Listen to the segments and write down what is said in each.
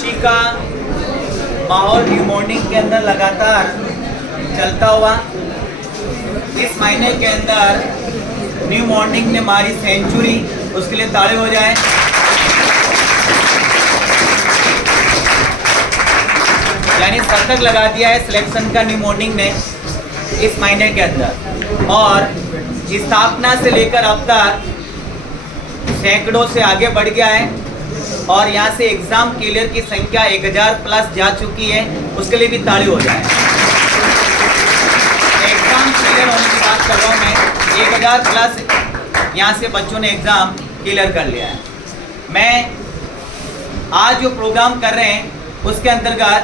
खुशी का माहौल न्यू मॉर्निंग के अंदर लगातार चलता हुआ इस महीने के अंदर न्यू मॉर्निंग ने मारी सेंचुरी, उसके लिए ताली हो जाए। यानी शतक लगा दिया है सिलेक्शन का न्यू मॉर्निंग ने इस महीने के अंदर, और स्थापना से लेकर अब तक सैकड़ों से आगे बढ़ गया है और यहाँ से एग्ज़ाम क्लियर की संख्या 1000 प्लस जा चुकी है, उसके लिए भी ताली हो जाए। एग्ज़ाम क्लियर होने की बात कर रहा हूँ मैं, 1000 प्लस यहाँ से बच्चों ने एग्ज़ाम क्लियर कर लिया है। मैं आज जो प्रोग्राम कर रहे हैं उसके अंतर्गत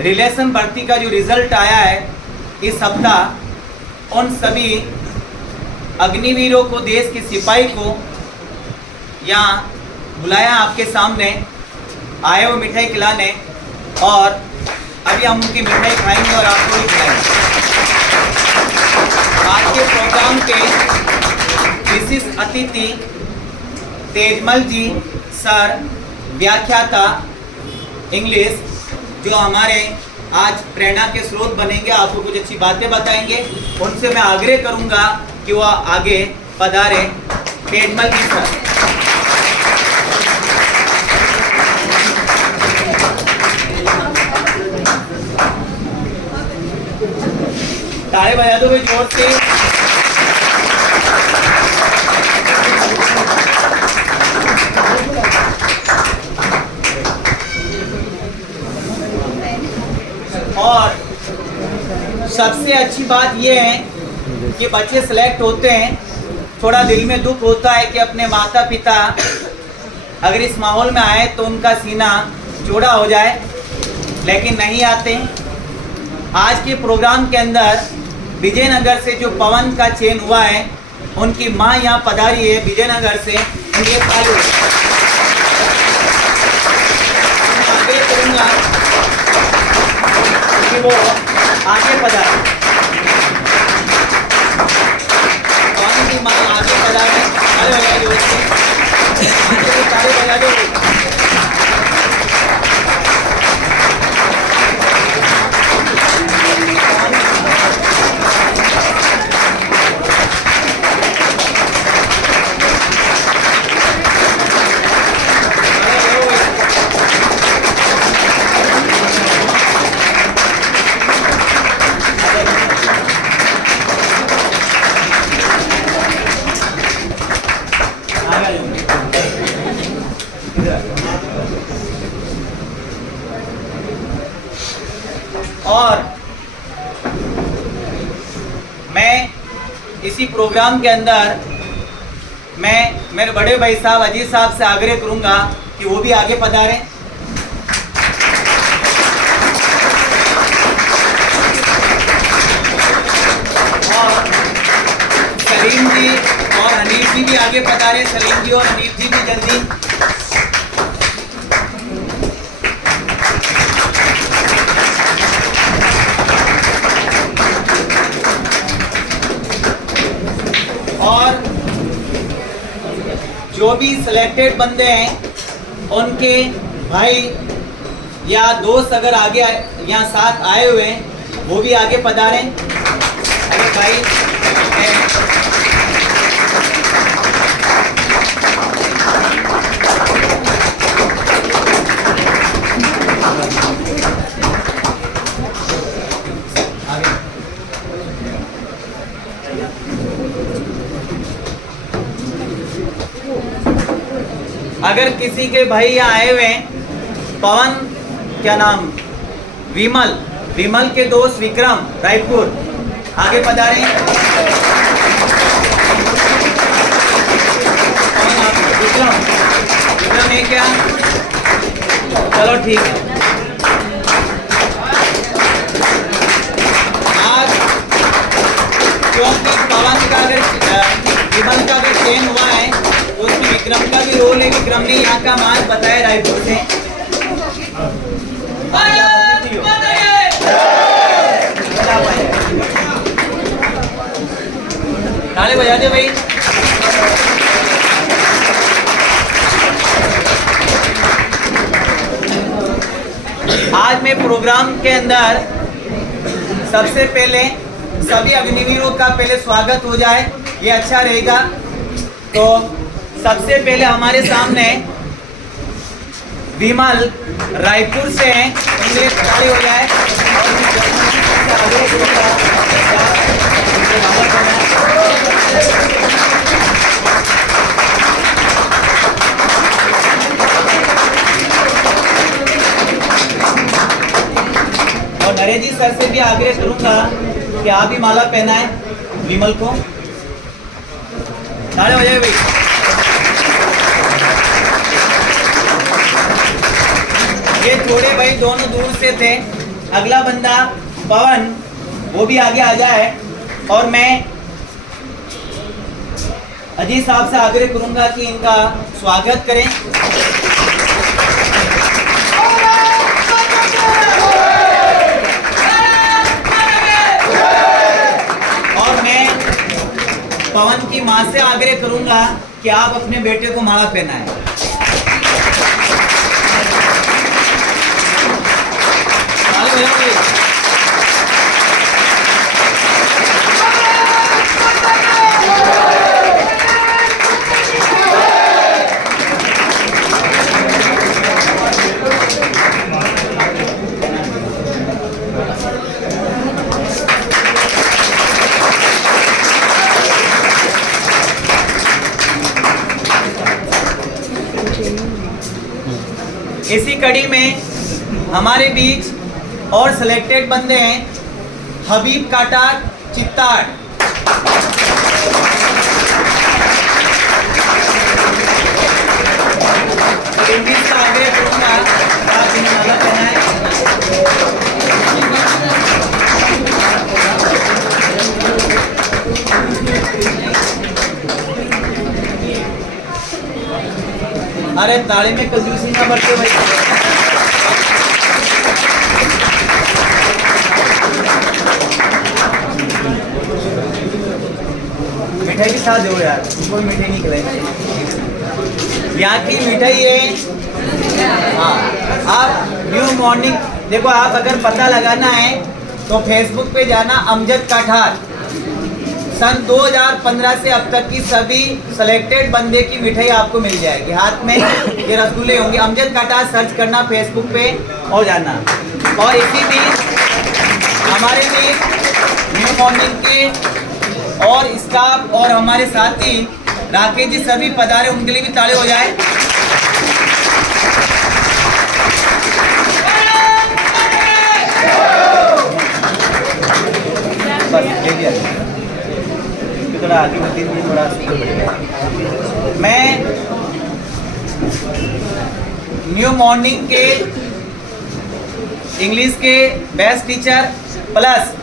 रिलेशन भर्ती का जो रिज़ल्ट आया है इस सप्ताह, उन सभी अग्निवीरों को, देश के सिपाही को यहाँ बुलाया आपके सामने, आए वो मिठाई खिलाने, और अभी हम उनकी मिठाई खाएंगे और आपको भी खिलाएंगे। आज के प्रोग्राम के विशिष्ट अतिथि तेजमल जी सर, व्याख्याता इंग्लिश, जो हमारे आज प्रेरणा के स्रोत बनेंगे, आपको कुछ अच्छी बातें बताएंगे। उनसे मैं आग्रह करूंगा कि वह आगे पधारे। तेजमल जी सर। ताली बजा दो भाई जोर से। और सबसे अच्छी बात यह है कि बच्चे सेलेक्ट होते हैं, थोड़ा दिल में दुख होता है कि अपने माता पिता अगर इस माहौल में आए तो उनका सीना चौड़ा हो जाए, लेकिन नहीं आते। आज के प्रोग्राम के अंदर विजयनगर से जो पवन का चयन हुआ है, उनकी माँ यहाँ पधारी है विजयनगर से, उनके ताली आगे करूँगा कि वो आगे पधारे। पवन की माँ आगे पधारे, ताली बजा दो, आगे ताली बजा दो। और मैं इसी प्रोग्राम के अंदर मैं मेरे बड़े भाई साहब अजीत साहब से आग्रह करूंगा कि वो भी आगे पधारें। और सलीम जी और हनीफ जी भी आगे पधारें। सलीम जी और हनीफ जी भी जल्दी। और जो भी सिलेक्टेड बंदे हैं उनके भाई या दोस्त अगर आगे यहाँ साथ आए हुए हैं वो भी आगे पधारें। अरे भाई अगर किसी के भाई यहाँ आए हुए हैं, पवन, क्या नाम, विमल के दोस्त विक्रम रायपुर, आगे पधारें। विक्रम है क्या? चलो ठीक है। आज क्योंकि पवन का अगर विमल का अगर चयन हुआ है तो उसमें विक्रम का भी रोल है। विक्रम ने यहाँ का मान बताया रायपुर से। ताली बजा दे भाई। आज मैं प्रोग्राम के अंदर सबसे पहले सभी अग्निवीरों का पहले स्वागत हो जाए, ये अच्छा रहेगा। तो सबसे पहले हमारे सामने विमल रायपुर से हैं, उनके खड़े हो जाए और नरेश जी सर से भी आग्रह करूंगा कि आप भी माला पहनाएं विमल को। ताले हो जाए भाई। ये थोड़े भाई दोनों दूर से थे। अगला बंदा पवन, वो भी आगे आ जाए। और मैं अजीत साहब से आग्रह करूंगा कि इनका स्वागत करें। और मैं पवन की मां से आग्रह करूंगा कि आप अपने बेटे को माला पहनाएं। इसी कड़ी में हमारे बीच और सिलेक्टेड बंदे हैं हबीब काटार चित्ताड़, इंग्लिश का आगे करूंगा, आप इन्हें माला पहनाएं। अरे ताले में कंजूसी ना बरते भाई। मिठाई भी साथ दो यार, उसको भी मिठाई नहीं खिलाएंगे। यहाँ की मिठाई है। हाँ, आप न्यू मॉर्निंग देखो, आप अगर पता लगाना है तो फेसबुक पे जाना अमजद काठार। सन 2015 से अब तक की सभी सिलेक्टेड बंदे की मिठाई आपको मिल जाएगी। हाथ में ये रसगुल्ले होंगे। अमजद काठार सर्च करना फेसबुक पे और जाना। और इसी बीच हमारे बीच न्यू मॉर्निंग के और स्टाफ और हमारे साथी राकेश जी सभी पधारे, उनके लिए भी ताले हो जाए। बस ले दिया, थोड़ा आगे बढ़ती थी, थोड़ा मैं न्यू मॉर्निंग के इंग्लिश के best teacher plus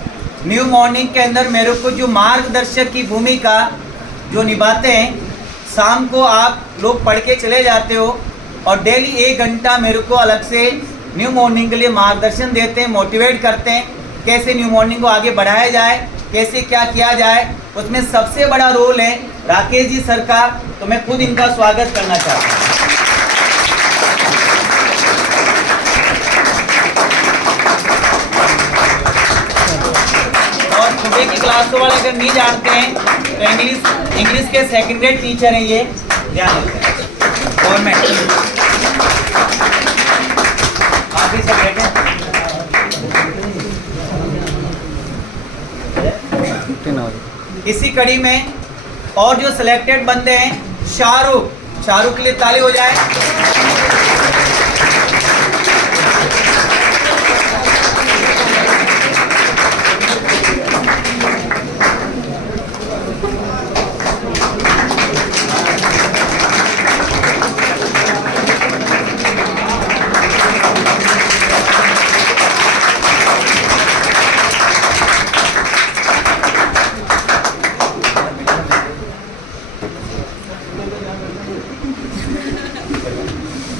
new morning के अंदर मेरे को जो मार्गदर्शक की भूमिका जो निभाते हैं, शाम को आप लोग पढ़ के चले जाते हो और डेली 1 घंटा मेरे को अलग से न्यू मॉर्निंग के लिए मार्गदर्शन देते हैं, मोटिवेट करते हैं कैसे न्यू मॉर्निंग को आगे बढ़ाया जाए, कैसे क्या किया जाए। उसमें सबसे बड़ा रोल है राकेश जी सर का, तो मैं खुद इनका स्वागत करना चाहता हूँ। और छोटे की क्लास वाले अगर नहीं जानते हैं तो इंग्लिश के सेकंड ग्रेड टीचर हैं ये, ध्यान रखें। गवर्नमेंट आप भी सब बैठे। इसी कड़ी में और जो सिलेक्टेड बंदे हैं शाहरुख के लिए ताली हो जाए।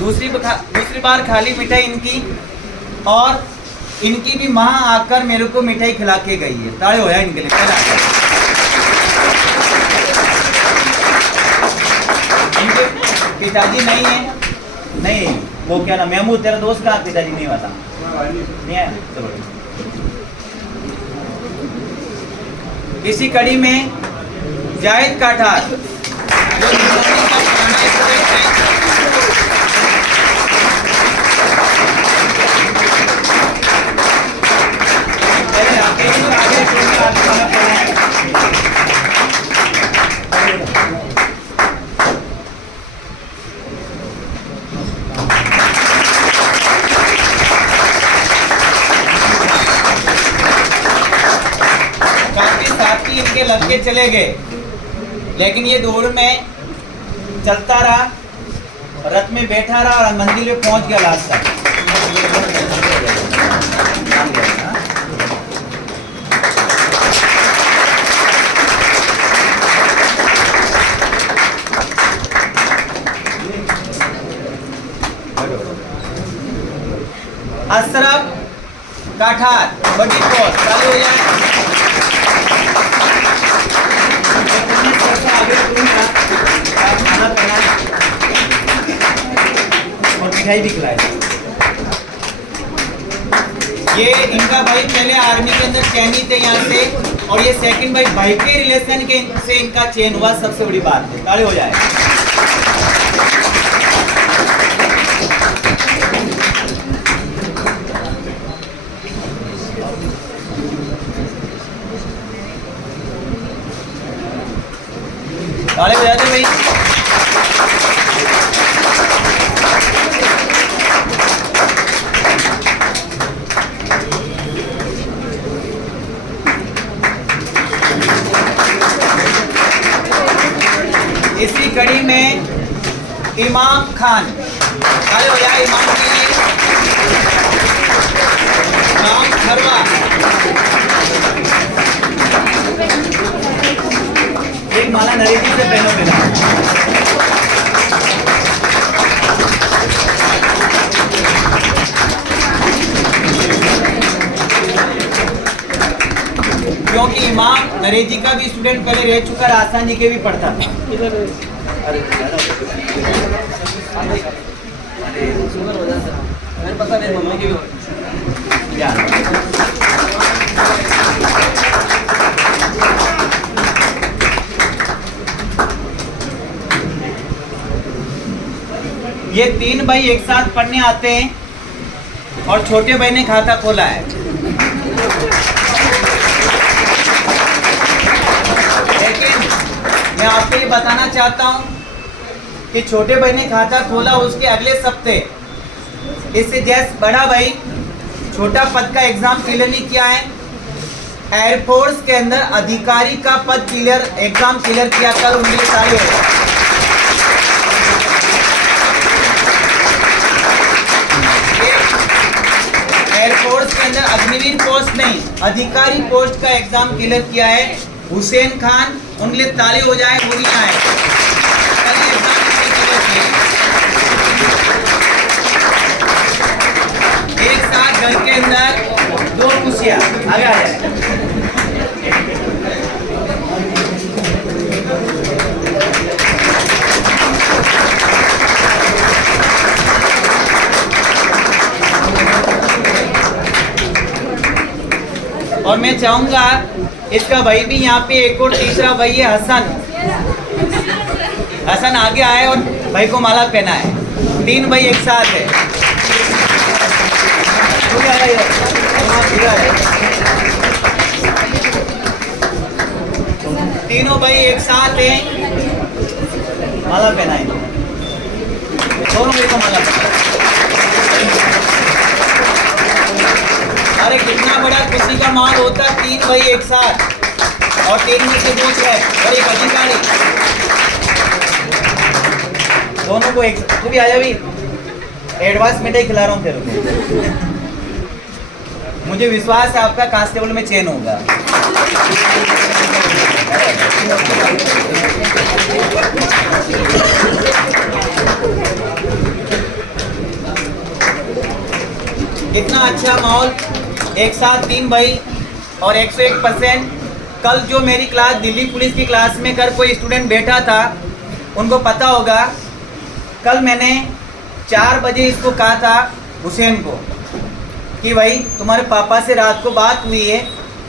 दूसरी बार खाली मिठाई इनकी, और इनकी भी माँ आकर मेरे को मिठाई खिला के गई है। ताड़े हो जाए इनके लिए। इनके पिताजी नहीं है नहीं, वो क्या ना महमूद तेरा दोस्त का पिताजी नहीं बता नहीं है। चलो इसी कड़ी में जाहिद काठार जो निजामी का पुराना स्टूडेंट है, पहले आगे आगे वाला पढ़ा है। इनके लग के चले गए, लेकिन ये दौड़ में चलता रहा, रथ में बैठा रहा और मंदिर में पहुंच गया लास्ट तक। अशरफ काठार बड़ी पोस्ट चालू हो जाए। और मिठाई भी खिलाए। ये इनका भाई पहले आर्मी के अंदर चैनी थे यहाँ से, और ये सेकंड भाई भाई के रिलेशन के से इनका चेन हुआ, सबसे बड़ी बात है। ताली हो जाए। ताली बजाते भाई। इसी कड़ी में इमाम खान, ताली हो जाए इमाम के लिए। इमाम खरवा एक माला नरेटी से पहनो मिला। क्योंकि इमाम नरेजी का भी स्टूडेंट पहले रह चुका, आसान जी के भी पढ़ता था। पता नहीं मम्मी की ये तीन भाई एक साथ पढ़ने आते हैं और छोटे भाई ने खाता खोला है। लेकिन मैं आपको ये बताना चाहता हूँ कि छोटे भाई ने खाता खोला उसके अगले सप्ते इससे जैसे बड़ा भाई छोटा पद का एग्जाम क्लियर नहीं किया है, एयरफोर्स के अंदर अधिकारी का पद क्लियर एग्जाम क्लियर किया, कल उनके सारे हो। एयरफोर्स के अंदर अग्निवीर पोस्ट नहीं, अधिकारी पोस्ट का एग्जाम क्लियर किया है हुसैन खान, उनके लिए ताली हो जाए। वो नहीं आए, कल एग्जाम क्लियर किए। एक साथ घर के अंदर दो खुशियां आगे आ जाए। और मैं चाहूंगा इसका भाई भी यहाँ पे एक और तीसरा भाई है हसन, हसन आगे आए और भाई को माला पहना है। तीन भाई एक साथ है। तीनों भाई एक साथ हैं, माला पहनाए। दोनों भाई को माला पहनाए। अरे कितना बड़ा खुशी का माहौल होता, तीन भाई एक साथ और तीन में से पूछ रहे और एक अधिकारी, दोनों को एक। तू भी आजा भी, एडवांस मिठाई खिला रहा हूँ तेरे को। मुझे विश्वास है आपका कांस्टेबल में चेन होगा। कितना अच्छा माहौल, एक साथ तीन भाई और 101%। कल जो मेरी क्लास दिल्ली पुलिस की क्लास में कर कोई स्टूडेंट बैठा था, उनको पता होगा कल मैंने 4 बजे इसको कहा था हुसैन को कि भाई तुम्हारे पापा से रात को बात हुई है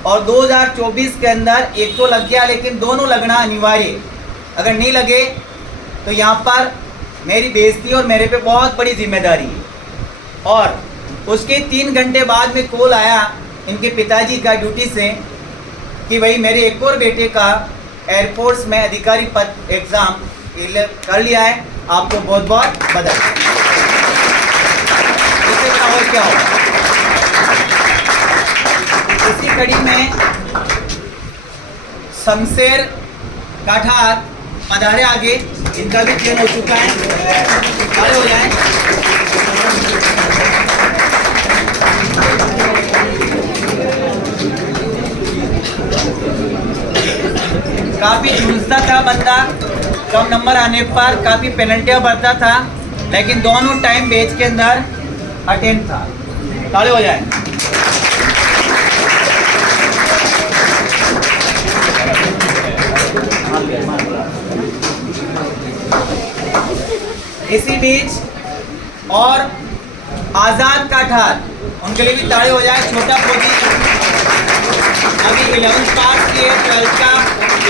और 2024 के अंदर एक तो लग गया, लेकिन दोनों लगना अनिवार्य, अगर नहीं लगे तो यहाँ पर मेरी बेइज्जती और मेरे पे बहुत बड़ी जिम्मेदारी है। और उसके 3 घंटे बाद में कॉल आया इनके पिताजी का ड्यूटी से कि भाई मेरे एक और बेटे का एयरफोर्स में अधिकारी पद एग्ज़ाम कर लिया है, आपको बहुत बहुत बधाई। इससे बड़ा और क्या होगा। इसी कड़ी में शमशेर काठार पधारे आगे, इनका भी ट्रेन हो चुका है, खड़े हो जाएं। काफ़ी झूलता था बंदा, कम नंबर आने पर काफ़ी पेनल्टियाँ भरता था, लेकिन दोनों टाइम बैच के अंदर अटेंड था। खड़े हो जाए। इसी बीच और आज़ाद काठार, उनके लिए भी ताड़े हो जाए। छोटा फौजी अभी 11th पास किए, 12th का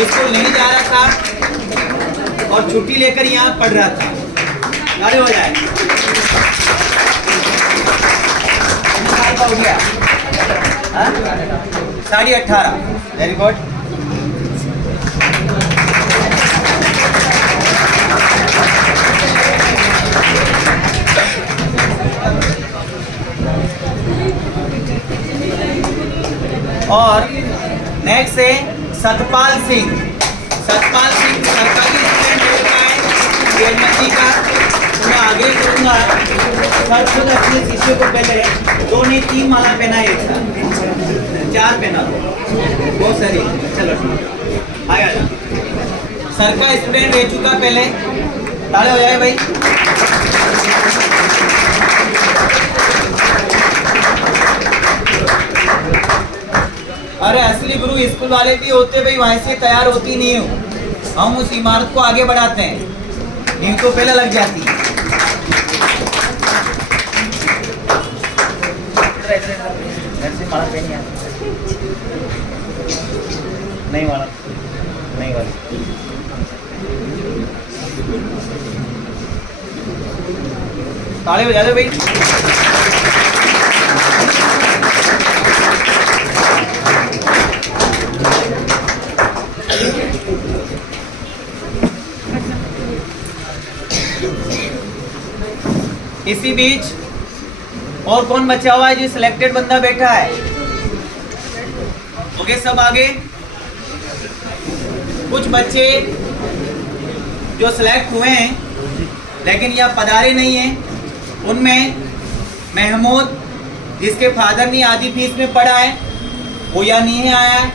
स्कूल नहीं जा रहा था और छुट्टी लेकर यहाँ पढ़ रहा था। ताड़े हो जाए। साल का हो गया 18.5। Very good. और नेक्स्ट है सतपाल सिंह। सतपाल सिंह सरकारी स्टूडेंट होता है बेलमती का। तो मैं आगे करूँगा, सर खुद अपने शिष्य को पहले 2 नहीं 3 माला पहना, एक साथ 4 पहना, बहुत सारी। चलो आया सर का स्टूडेंट रह चुका पहले, ताले हो जाए भाई। अरे असली गुरु स्कूल वाले भी होते भाई, वहाँ से तैयार होती नहीं हूँ, हम उस इमारत को आगे बढ़ाते हैं, नींव तो पहले लग जाती है। नहीं वाला, नहीं वाला। ताले बजा दो भाई। इसी बीच और कौन बचा हुआ है जो सिलेक्टेड बंदा बैठा है? ओके, सब आगे। कुछ बच्चे जो सिलेक्ट हुए हैं लेकिन यह पधारे नहीं हैं, उनमें महमूद जिसके फादर ने आधी फीस में पढ़ा है वो या नहीं आया है,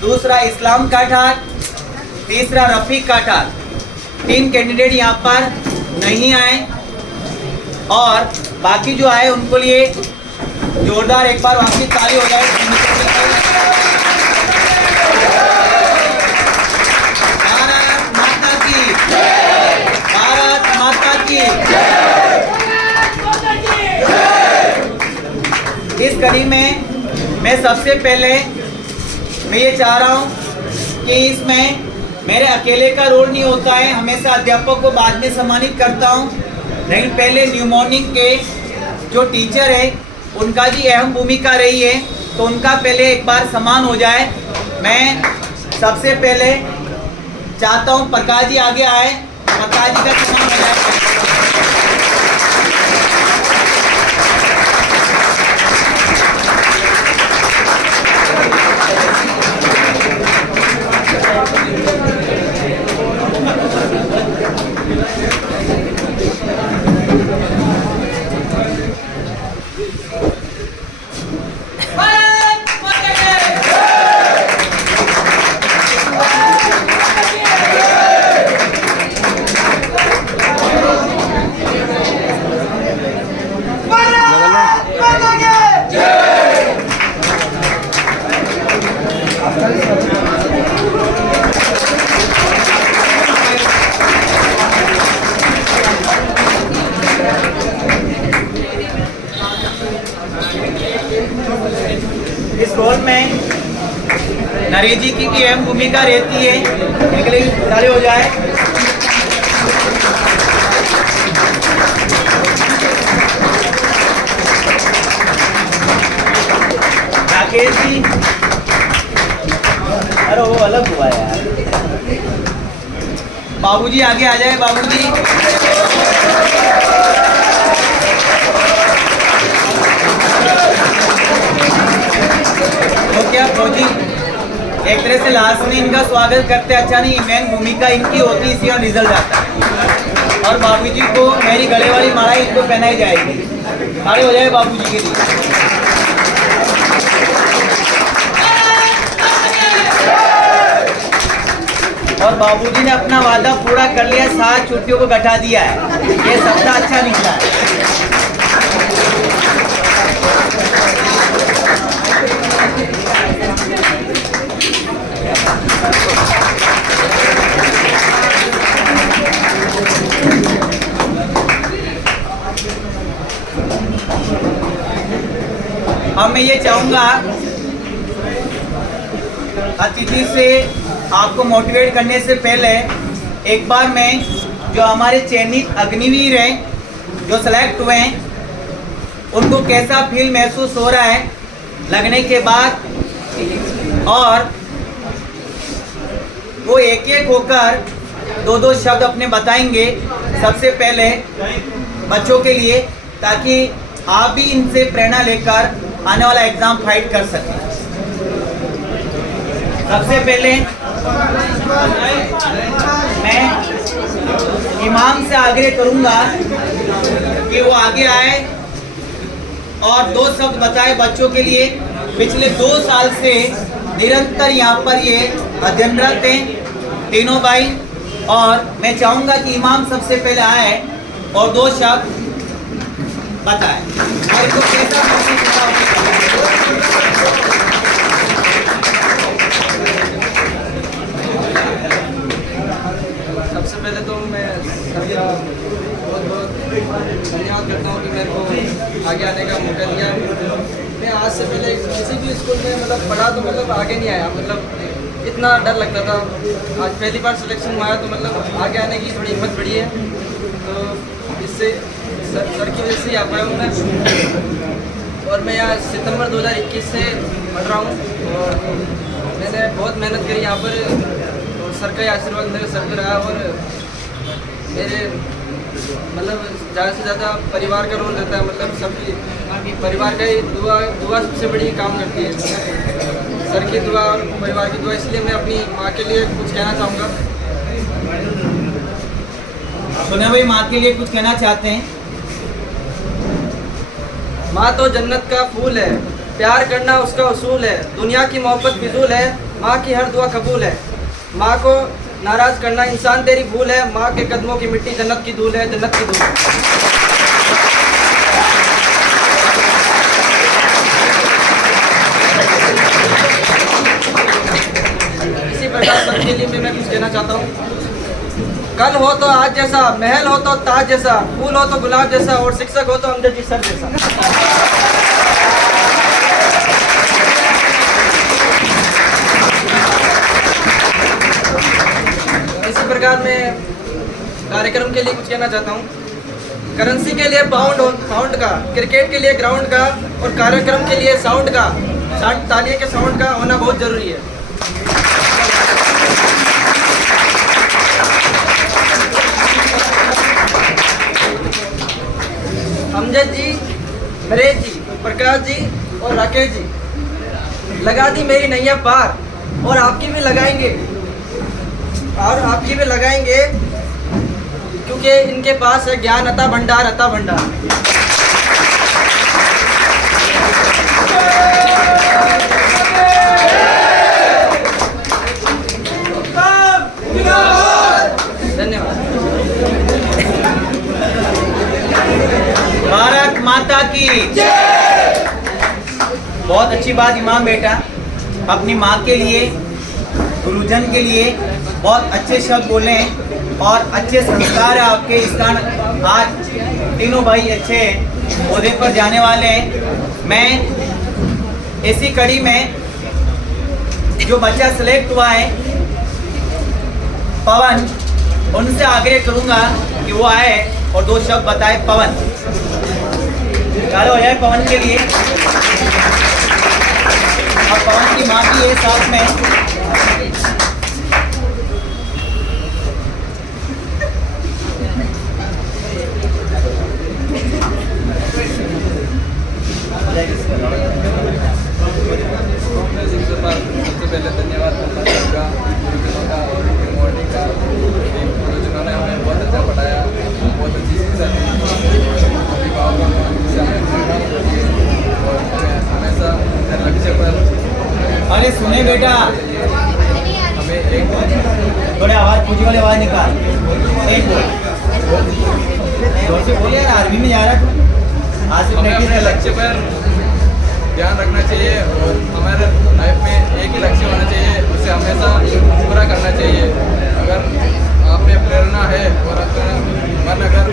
दूसरा इस्लाम काठार, तीसरा रफीक काठार। 3 कैंडिडेट यहाँ पर नहीं आए और बाकी जो आए उनको लिए जोरदार एक बार वापसी ताली हो जाए। भारत माता की, भारत माता की। इस कड़ी में मैं सबसे पहले मैं ये चाह रहा हूँ कि इसमें मेरे अकेले का रोल नहीं होता है, हमेशा अध्यापक को बाद में सम्मानित करता हूँ, लेकिन पहले न्यू मॉर्निंग के जो टीचर है उनका भी अहम भूमिका रही है, तो उनका पहले एक बार सम्मान हो जाए। मैं सबसे पहले चाहता हूँ प्रकाश जी आगे आए, प्रकाश जी का सम्मान हो जाए। नरेश जी की भी अहम भूमिका रहती है, इनके लिए खड़े हो जाए। राकेश जी, अरे वो अलग हुआ यार। बाबूजी आगे आ जाए, बाबूजी। तो क्या फौजी एक तरह से लास्ट में इनका स्वागत करते अच्छा नहीं, मेन भूमिका इनकी होती है, इसी और रिजल्ट आता है। और बाबूजी को मेरी गले वाली माला इनको पहनाई जाएगी। खड़े हो जाए बाबूजी के लिए। और बाबूजी ने अपना वादा पूरा कर लिया, 7 छुट्टियों को घटा दिया है। ये सबसे अच्छा निकला है। अब मैं ये चाहूंगा अतिथि से आपको मोटिवेट करने से पहले एक बार मैं जो हमारे चयनित अग्निवीर हैं जो सेलेक्ट हुए हैं उनको कैसा फील महसूस हो रहा है लगने के बाद, और वो एक एक होकर 2-2 शब्द अपने बताएंगे सबसे पहले बच्चों के लिए, ताकि आप भी इनसे प्रेरणा लेकर आने वाला एग्जाम फाइट कर सकें। सबसे पहले मैं इमाम से आग्रह करूंगा कि वो आगे आए और 2 शब्द बताए बच्चों के लिए। पिछले 2 साल से निरंतर यहाँ पर ये अध्ययनरत हैं तीनों भाई, और मैं चाहूंगा कि इमाम सबसे पहले आए और 2 शब्द बताए। और इनको कैसा महसूस हो रहा है? सबसे पहले तो मैं सभी का बहुत बहुत धन्यवाद करता हूँ कि मेरे को आगे आने का मौका दिया। मैं आज से पहले किसी भी स्कूल में मतलब पढ़ा तो मतलब आगे नहीं आया, मतलब इतना डर लगता था। आज पहली बार सिलेक्शन में आया तो मतलब आगे आने की थोड़ी हिम्मत बढ़ी है। तो इससे सर की वजह से ही आ पाया हूँ मैं। और मैं यहाँ सितंबर 2021 से पढ़ रहा हूँ और मैंने बहुत मेहनत करी यहाँ पर। सर का आशीर्वाद मेरे सर पर रहा और मेरे मतलब ज़्यादा से ज़्यादा परिवार का रोल रहता है, मतलब सबकी परिवार का ही दुआ सबसे बड़ी काम करती है। सर की दुआ और परिवार की दुआ, इसलिए मैं अपनी माँ के लिए कुछ कहना चाहूँगा। सुना भाई, माँ के लिए कुछ कहना चाहते हैं? माँ तो जन्नत का फूल है, प्यार करना उसका उसूल है, दुनिया की मोहब्बत फिजूल है, माँ की हर दुआ कबूल है। माँ को नाराज करना इंसान तेरी भूल है, माँ के कदमों की मिट्टी जन्नत की धूल है, जन्नत की धूल। इसी प्रकार सबके लिए मैं कुछ कहना चाहता हूँ। कल हो तो आज जैसा, महल हो तो ताज जैसा, फूल हो तो गुलाब जैसा, और शिक्षक हो तो अमजद जी सर जैसा। इसी प्रकार मैं कार्यक्रम के लिए कुछ कहना चाहता हूँ। करेंसी के लिए पाउंड का, क्रिकेट के लिए ग्राउंड का, और कार्यक्रम के लिए साउंड का, तालियों के साउंड का होना बहुत जरूरी है। अमजद जी, नरेश जी, प्रकाश जी और राकेश जी लगा दी मेरी नैया पार, और आपकी भी लगाएंगे, क्योंकि इनके पास है ज्ञान अता भंडार, अता भंडार। धन्यवाद। भारत माता की जय। बहुत अच्छी बात इमाम बेटा, अपनी माँ के लिए, गुरुजन के लिए बहुत अच्छे शब्द बोले और अच्छे संस्कार है आपके। इस कारण आज तीनों भाई अच्छे ओहदे पर जाने वाले हैं। मैं इसी कड़ी में जो बच्चा सिलेक्ट हुआ है पवन, उनसे आग्रह करूंगा कि वो आए और 2 शब्द बताए। पवन, चालू हो जाए पवन के लिए। और पवन की माँ भी है साथ में। सबसे पहले धन्यवाद करना चाहूँगा गुरुजनों का और मॉर्निंग का, जिन्होंने हमें बहुत अच्छा पढ़ाया, बहुत अच्छी शिक्षा दी, अभिभावकों ने हमसे हमें प्रेरणा दी और हमें हमेशा लक्ष्य पर। अरे सुने बेटा, हमें एक थोड़े आवाज़ पूछी वाली आवाज़ निकाल, एक बोल, जोर से बोल यार, आर्मी में जा रहा तू। आज से हमें प्रैक्टिस अपने कर। लक्ष्य पर ध्यान रखना चाहिए और हमारे लाइफ में एक ही लक्ष्य होना चाहिए, उसे हमेशा पूरा करना चाहिए। अगर आप में प्रेरणा है और अपना मन अगर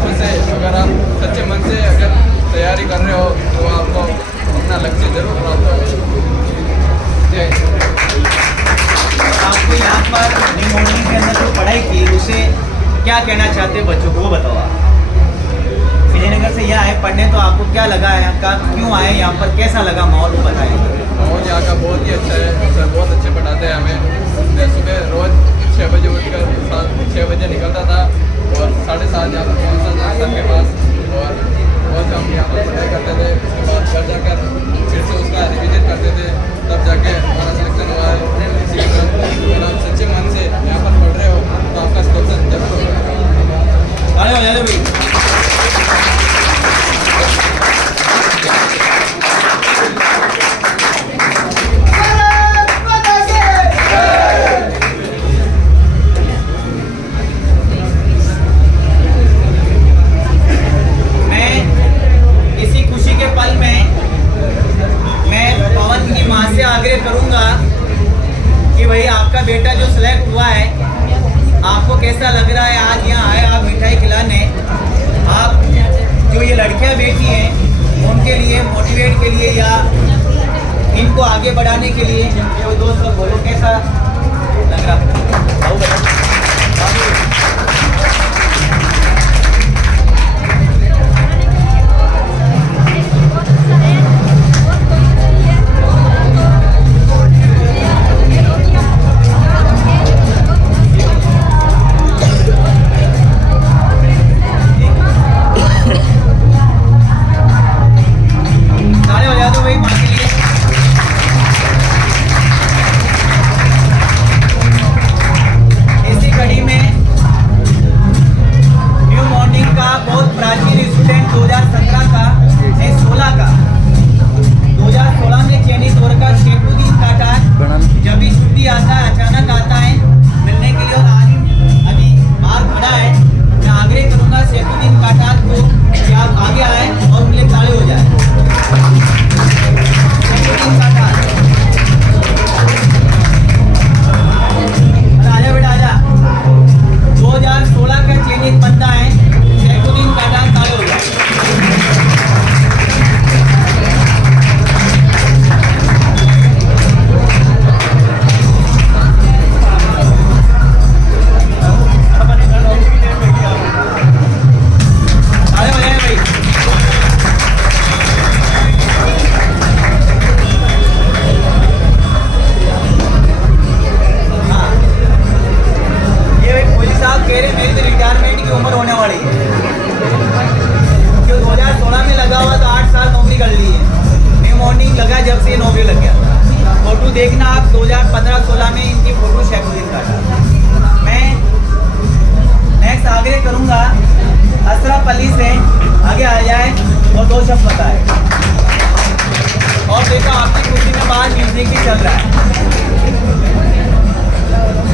उससे अगर आप सच्चे मन से अगर तैयारी कर रहे हो तो आपको अपना लक्ष्य जरूर प्राप्त होगा। आपको यहाँ पर न्यू मॉर्निंग के अंदर जो पढ़ाई की उसे क्या कहना चाहते हैं बच्चों को, वो बताओ आप। विजयनगर से यहाँ आए पढ़ने, तो आपको क्या लगा है यहाँ का, क्यों आए यहाँ पर, कैसा लगा माहौल, वो बताएं। माहौल यहाँ का बहुत ही अच्छा है, सर बहुत अच्छे पढ़ाते हैं हमें। मैं सुबह रोज़ 6 बजे उठकर 6 बजे निकलता था और 7:30 यहाँ पर पहुँचता था सर के पास, और रोज़ हम यहाँ पर पढ़ाई करते थे। उसके बाद घर जाकर फिर से उसका रिविजन करते थे, तब जाके हमारा सिलेक्शन हुआ है। अगर आप सच्चे मन से यहाँ पर पढ़ रहे हो तो आपका सिलेक्शन जरूर होगा। अरे हो जाए भाई। करूंगा कि भाई आपका बेटा जो सिलेक्ट हुआ है, आपको कैसा लग रहा है? आज यहाँ आए आप मिठाई खिलाने, आप जो ये लड़कियां बैठी हैं उनके लिए मोटिवेट के लिए या इनको आगे बढ़ाने के लिए कोई दोस्त लोग बोलो, कैसा लग रहा? देखना आप 2015-16 में इनकी फोटो शेयरुद्दीन का। मैं नेक्स्ट आग्रह करूंगा अशरफ अली से आगे आ जाए और 2 शब्द बताए। और देखो आपकी खुशी में बाहर म्यूजिक भी चल रहा है।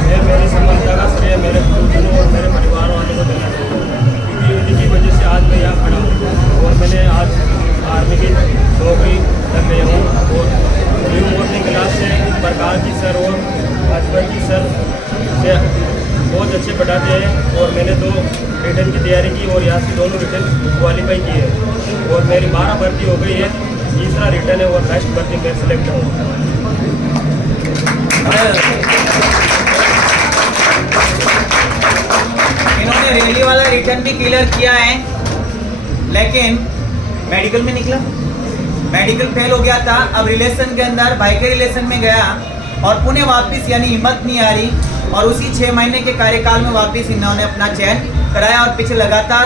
मैं मेरी सफलता का श्रेय मेरे गुरुजनों और मेरे परिवार वालों को देना चाहता हूँ, क्योंकि उन्हीं की वजह से आज मैं यहाँ खड़ा हूँ और मैंने आज आर्मी की नौकरी कर रही हूँ। और न्यू मॉर्निंग क्लास से प्रकाश जी सर और अजबर जी सर से बहुत अच्छे पढ़ाते हैं और मैंने 2 रिटर्न की तैयारी की और यहाँ से दोनों रिटर्न क्वालिफाई किए और मेरी 12 भर्ती हो गई है, तीसरा रिटर्न है और नेक्स्ट भर्ती में सेलेक्ट हूँ। इन्होंने रैली वाला रिटर्न भी क्लियर किया है, लेकिन मेडिकल में निकला, मेडिकल फेल हो गया था। अब रिलेशन के अंदर भाई के रिलेशन में गया और पुणे वापस, यानी हिम्मत नहीं आ रही, और उसी 6 महीने के कार्यकाल में वापस इन्होंने अपना चयन कराया और पिछले लगातार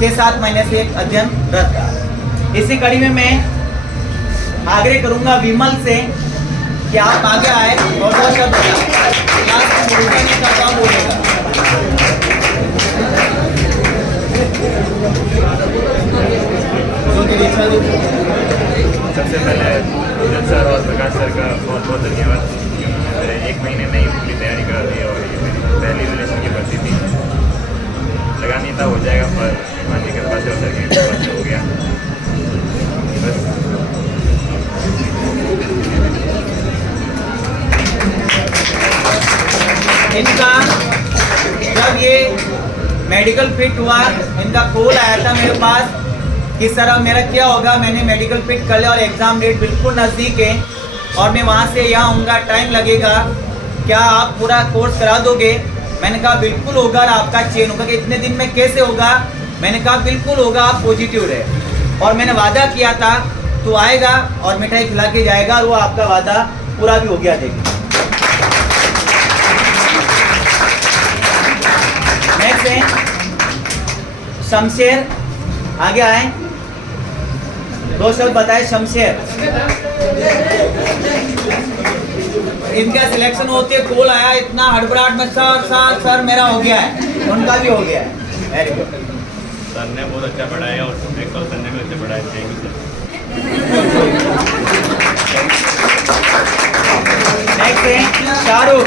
6-7 महीने से एक अध्ययन रत रहा। इसी कड़ी में मैं आग्रह करूंगा विमल से कि आप आगे आए और 2 शब्द बोलेगा। सबसे पहले जज सर और प्रकाश सर का बहुत बहुत धन्यवाद। मैंने 1 महीने में ही पूरी तैयारी करा दी और ये मेरी पहली रिलेशन की भर्ती थी। लगा नहीं था हो जाएगा, पर भगवान की कृपा से सर के कृपा से हो गया। बस इनका जब ये मेडिकल फिट हुआ, इनका कॉल आया था मेरे पास कि सर अब मेरा क्या होगा, मैंने मेडिकल फिट कर लिया और एग्ज़ाम डेट बिल्कुल नज़दीक है और मैं वहाँ से यहाँ आऊँगा, टाइम लगेगा, क्या आप पूरा कोर्स करा दोगे? मैंने कहा बिल्कुल होगा और आपका चयन होगा। कि इतने दिन में कैसे होगा? मैंने कहा बिल्कुल होगा, आप पॉजिटिव रहे। और मैंने वादा किया था तो आएगा और मिठाई खिला के जाएगा, और वो आपका वादा पूरा भी हो गया। देखिए नेक्स्ट है शमशेर, आगे आए, 2 शब्द बताए। शमशेर, इनका सिलेक्शन होते कॉल आया इतना हड़बड़ाहट में, सर सर सर मेरा हो गया है, उनका भी हो गया है। Very good. सर ने बहुत अच्छा पढ़ाया और प्रिंसिपल सर ने भी अच्छा पढ़ाया। Thank you sir. नेक्स्ट है शाहरुख,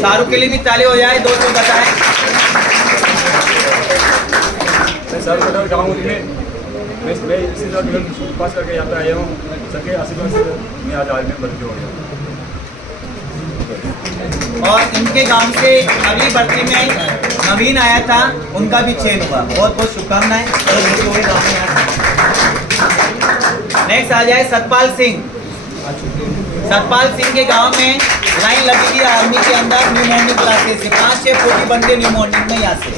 शाहरुख के लिए भी ताली हो जाए। 2 शब्द बताए। मैं सर को चाहूँगी मैं इसी तरह 12 पास करके यहाँ पे आया हूँ। सर के आशीर्वाद से मैं आज आर्मी में भर्ती हो गया। और इनके गांव से अगली भर्ती में नवीन आया था, उनका भी चयन हुआ। बहुत बहुत शुभकामनाएं। नेक्स्ट आ जाए सतपाल सिंह। सतपाल सिंह के गांव में लाइन लगी थी आर्मी के अंदर न्यू मॉर्निंग क्लासेस से, 5-6 फौजी बंदे न्यू मॉर्निंग में यहाँ से।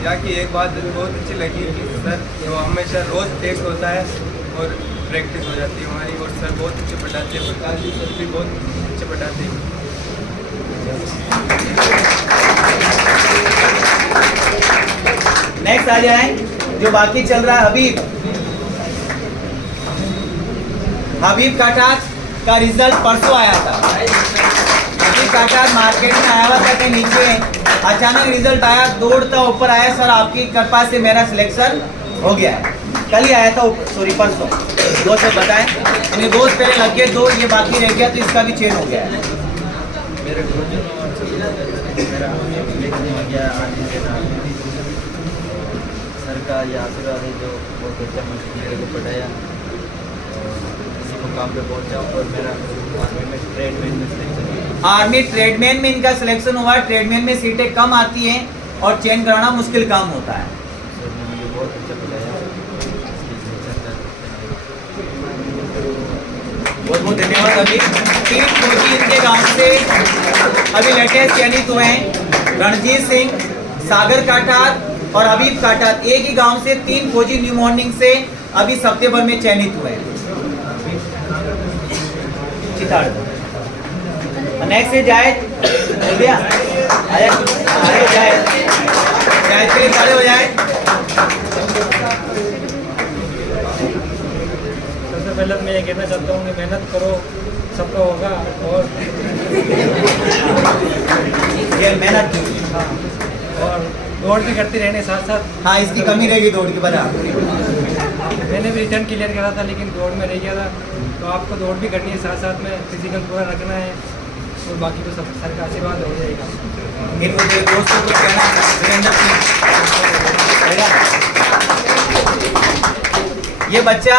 यहाँ की एक बात बहुत अच्छी लगी कि सर वो हमेशा रोज़ टेस्ट होता है और प्रैक्टिस हो जाती है हमारी, और सर बहुत अच्छे पढ़ाते हैं। प्रकाश जी सर भी बहुत अच्छे पढ़ाते हैं। नेक्स्ट आ जाए जो बाकी चल रहा है, हबीब। हबीब काटाज का रिजल्ट परसों आया था। हबीब काटाज मार्केट में आया हुआ था कि नीचे, अचानक रिजल्ट आया, दौड़ता ऊपर आया, सर आपकी कृपा से मेरा सिलेक्शन हो गया है। कल ही आया था, सॉरी परसों। 2 से बताएं, इन्हें 2 पहले लग गए, 2 ये बाकी रह गया, तो इसका भी चेंज हो गया है। मेरे गुरुजन और मेरा हो गया सर का ये आशीर्वाद है जो बहुत अच्छा मेरे को पढ़ाया और इसी मुकाम पे पहुंचा। और मेरा आर्मी में ट्रेडमैन में सिलेक्शन हुआ। आर्मी ट्रेडमैन में इनका सिलेक्शन हुआ। ट्रेडमैन में सीटें कम आती हैं और चयन कराना मुश्किल काम होता है। सर ने मुझे बहुत अच्छा पढ़ाया। बहुत बहुत धन्यवाद। अभी 3 फौजी इनके गांव से अभी लेटेस्ट चयनित हुए हैं। रणजीत सिंह, सागर काटार और हबीब काटार, एक ही गांव से 3 फौजी न्यू मॉर्निंग से अभी हफ्ते भर में चयनित हुए हैं। नेक्स्ट से जायद, हो गया जायद के लिए खड़े हो जाए। सबसे पहले मैं ये कहना चाहता हूँ कि मेहनत करो, सबका होगा। और ये मेहनत की, और दौड़ भी करती रहने साथ साथ। हाँ इसकी कमी रहेगी दौड़ की बना। मैंने भी रिटर्न क्लियर करा था लेकिन दौड़ में रह गया था, तो आपको दौड़ भी करनी है, साथ साथ में फिजिकल पूरा रखना है और बाकी तो सब सर का आशीर्वाद हो जाएगा। एक मेरे दोस्तों को कहना, वीरेंद्र सिंह, ये बच्चा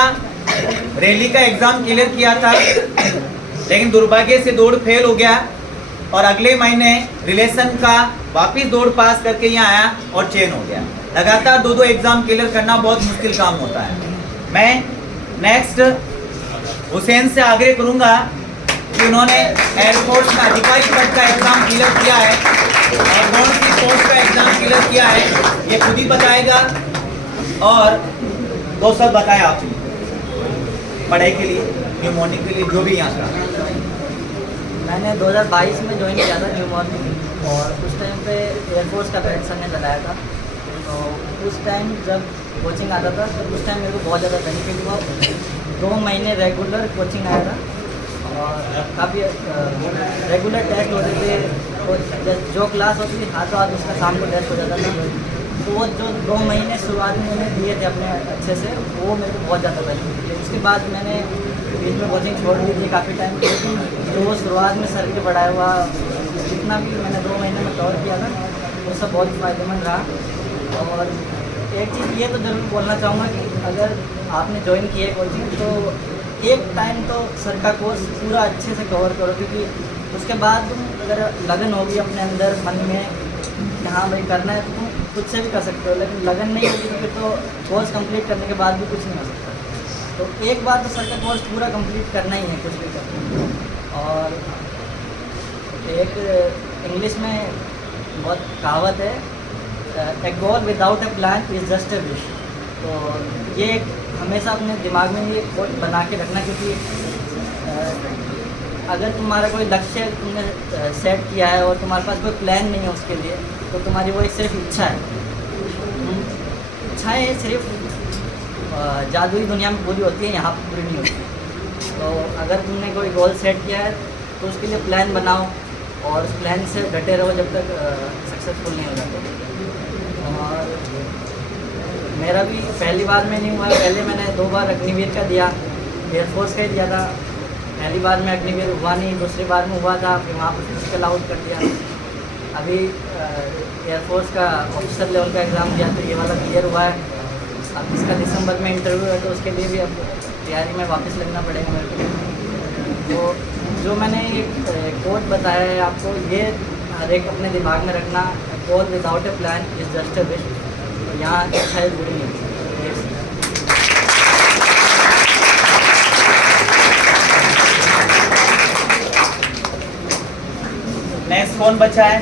रैली का एग्जाम क्लियर किया था लेकिन दुर्भाग्य से दौड़ फेल हो गया और अगले महीने रिलेशन का वापिस दौड़ पास करके यहाँ आया और चयन हो गया। लगातार 2-2 एग्जाम क्लियर करना बहुत मुश्किल काम होता है। मैं नेक्स्ट हुसैन से आग्रह करूंगा कि उन्होंने एयरफोर्स में अधिकारी पद का एग्ज़ाम क्लियर किया है और कौन सी पोस्ट का एग्ज़ाम क्लियर किया है ये खुद ही बताएगा। और 2 शब्द बताएं आप पढ़ाई के लिए, न्यू मॉर्निंग के लिए, जो भी यहाँ का। मैंने 2022 में ज्वाइन किया था न्यू मॉर्निंग और उस टाइम पे एयरफोर्स का बैच सर ने लगाया था। तो उस टाइम जब कोचिंग आता था तो उस टाइम मेरे को बहुत ज़्यादा बेनिफिट हुआ। 2 महीने रेगुलर कोचिंग आया था और काफ़ी रेगुलर टेस्ट होते थे। तो जो क्लास होती थी हाथों हाथ उसका शाम को टेस्ट हो जाता था। तो वो जो 2 महीने शुरुआत में मैंने दिए थे अपने अच्छे से, वो मेरे को बहुत ज़्यादा बेनिफिट थे। उसके बाद मैंने बीच में कोचिंग छोड़ दी थी काफ़ी टाइम, लेकिन जो वो शुरुआत में सर के पढ़ाया हुआ जितना भी मैंने 2 महीने में कवर किया था वो सब बहुत फ़ायदेमंद रहा। और एक चीज़ ये तो ज़रूर बोलना चाहूँगा कि अगर आपने ज्वाइन किया है कोचिंग तो एक टाइम तो सर का कोर्स पूरा अच्छे से कवर करो, क्योंकि उसके बाद तुम अगर लगन होगी अपने अंदर मन में कि हाँ भाई करना है तो तुम खुद से भी कर सकते हो, लेकिन लगन नहीं होगी फिर तो कोर्स कंप्लीट करने के बाद भी कुछ नहीं हो सकता। तो एक बार तो सर का कोर्स पूरा कंप्लीट करना ही है कुछ भी करना। और एक इंग्लिश में बहुत कहावत है, a goal without a plan is just a wish. तो ये हमेशा अपने दिमाग में ये कोट बना के रखना, क्योंकि अगर तुम्हारा कोई लक्ष्य तुमने सेट किया है और तुम्हारे पास कोई प्लान नहीं है उसके लिए, तो तुम्हारी वो सिर्फ इच्छा है। इच्छाएँ सिर्फ जादुई दुनिया में पूरी होती है, यहाँ पर पूरी नहीं होती। तो अगर तुमने कोई गोल सेट किया है तो उसके लिए प्लान बनाओ और उस प्लान से डटे रहो जब तक सक्सेसफुल नहीं हो जाते। और मेरा भी पहली बार में नहीं हुआ, पहले मैंने 2 बार अग्निवीर का दिया, एयरफोर्स का ही दिया था। पहली बार में अग्निवीर हुआ नहीं, दूसरी बार में हुआ था, फिर वहाँ पर फिजिकल आउट कर दिया। अभी एयरफोर्स का ऑफिसर लेवल का एग्ज़ाम दिया तो ये वाला क्लियर हुआ है। अब इसका दिसंबर में इंटरव्यू है तो उसके लिए भी अब तैयारी में वापस लगना पड़ेगा मेरे को। तो जो मैंने एक कोट बताया है आपको, ये हर एक अपने दिमाग में रखना, goal without a plan is just a wish. तो यहाँ इच्छाएँ जुड़ी नहीं होती। नेक्स्ट कौन बचा है?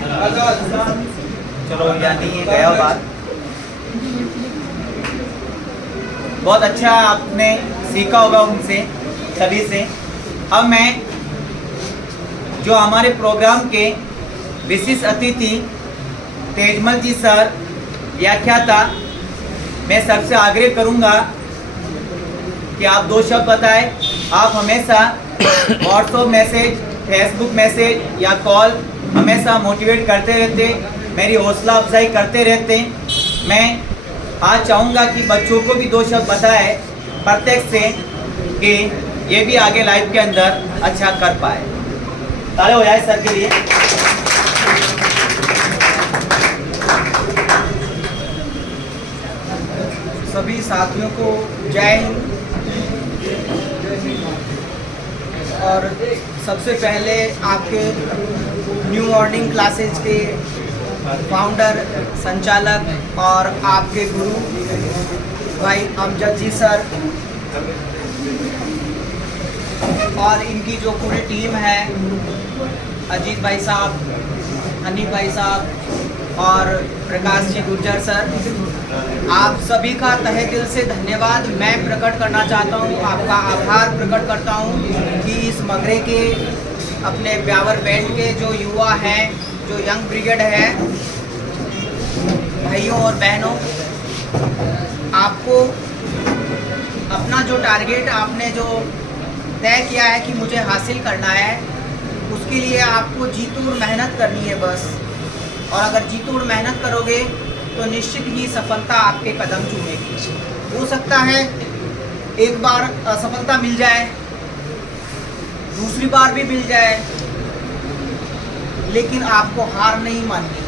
चलो यानी ये गया बात। बहुत अच्छा आपने सीखा होगा उनसे सभी से। अब मैं जो हमारे प्रोग्राम के विशिष्ट अतिथि तेजमल जी सर व्याख्याता, मैं सबसे आग्रह करूंगा कि आप 2 शब्द बताएं। आप हमेशा व्हाट्सएप मैसेज, फेसबुक मैसेज या कॉल हमेशा मोटिवेट करते रहते, मेरी हौसला अफजाई करते रहते। मैं आज चाहूँगा कि बच्चों को भी 2 शब्द बताए प्रत्येक से कि ये भी आगे लाइफ के अंदर अच्छा कर पाए। ताले हो जाए सर के लिए। सभी साथियों को जय हिंद। और सबसे पहले आपके न्यू मॉर्निंग क्लासेज के फाउंडर, संचालक और आपके गुरु भाई अमजद जी सर और इनकी जो पूरी टीम है, अजीत भाई साहब, हनीफ भाई साहब और प्रकाश जी गुर्जर सर, आप सभी का तहे दिल से धन्यवाद मैं प्रकट करना चाहता हूँ। आपका आभार प्रकट करता हूँ कि इस मगरे के अपने ब्यावर बैंड के जो युवा हैं, जो यंग ब्रिगेड है, भाइयों और बहनों, आपको अपना जो टारगेट आपने जो तय किया है कि मुझे हासिल करना है, उसके लिए आपको जी तोड़ मेहनत करनी है बस। और अगर जी तोड़ मेहनत करोगे तो निश्चित ही सफलता आपके कदम चूमेगी। हो सकता है एक बार असफलता मिल जाए, दूसरी बार भी मिल जाए, लेकिन आपको हार नहीं माननी है।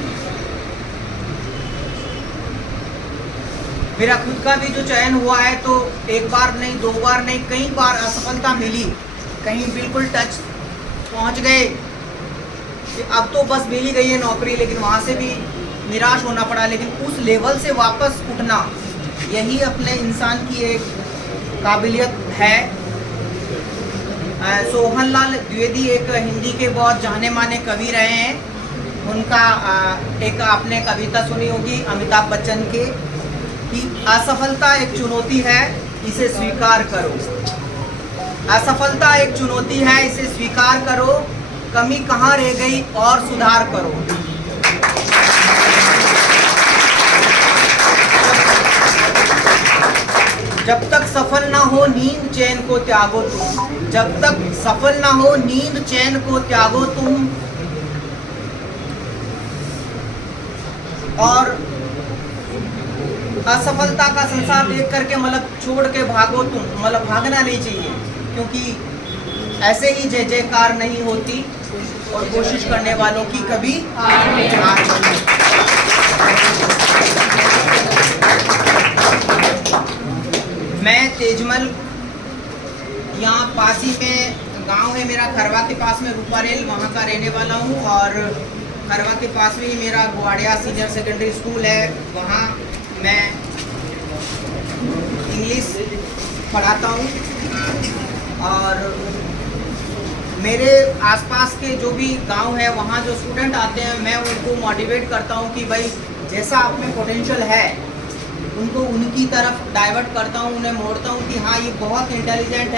मेरा खुद का भी जो चयन हुआ है तो 1 बार नहीं, 2 बार नहीं, कई बार असफलता मिली, कहीं बिल्कुल टच पहुंच गए कि अब तो बस मिल ही गई है नौकरी, लेकिन वहाँ से भी निराश होना पड़ा। लेकिन उस लेवल से वापस उठना, यही अपने इंसान की एक काबिलियत है। सोहनलाल द्विवेदी एक हिंदी के बहुत जाने माने कवि रहे हैं। उनका एक आपने कविता सुनी होगी अमिताभ बच्चन के कि असफलता एक चुनौती है, इसे स्वीकार करो। असफलता एक चुनौती है, इसे स्वीकार करो। कमी कहाँ रह गई और सुधार करो। जब तक सफल ना हो नींद चैन को त्यागो तुम। जब तक सफल ना हो नींद चैन को त्यागो तुम। और असफलता का संसार देख करके मतलब छोड़ के भागो तुम, मतलब भागना नहीं चाहिए, क्योंकि ऐसे ही जय जयकार नहीं होती और कोशिश करने वालों की कभी हार नहीं। मैं तेजमल, यहाँ पास ही में गांव है मेरा, खरवा के पास में रूपारेल, वहाँ का रहने वाला हूँ। और खरवा के पास में ही मेरा ग्वाड़िया सीनियर सेकेंडरी स्कूल है, वहाँ मैं इंग्लिश पढ़ाता हूँ। और मेरे आसपास के जो भी गांव है वहाँ जो स्टूडेंट आते हैं, मैं उनको मोटिवेट करता हूँ कि भाई जैसा आप में पोटेंशियल है उनको उनकी तरफ डाइवर्ट करता हूँ, उन्हें मोड़ता हूँ कि हाँ ये बहुत इंटेलिजेंट है।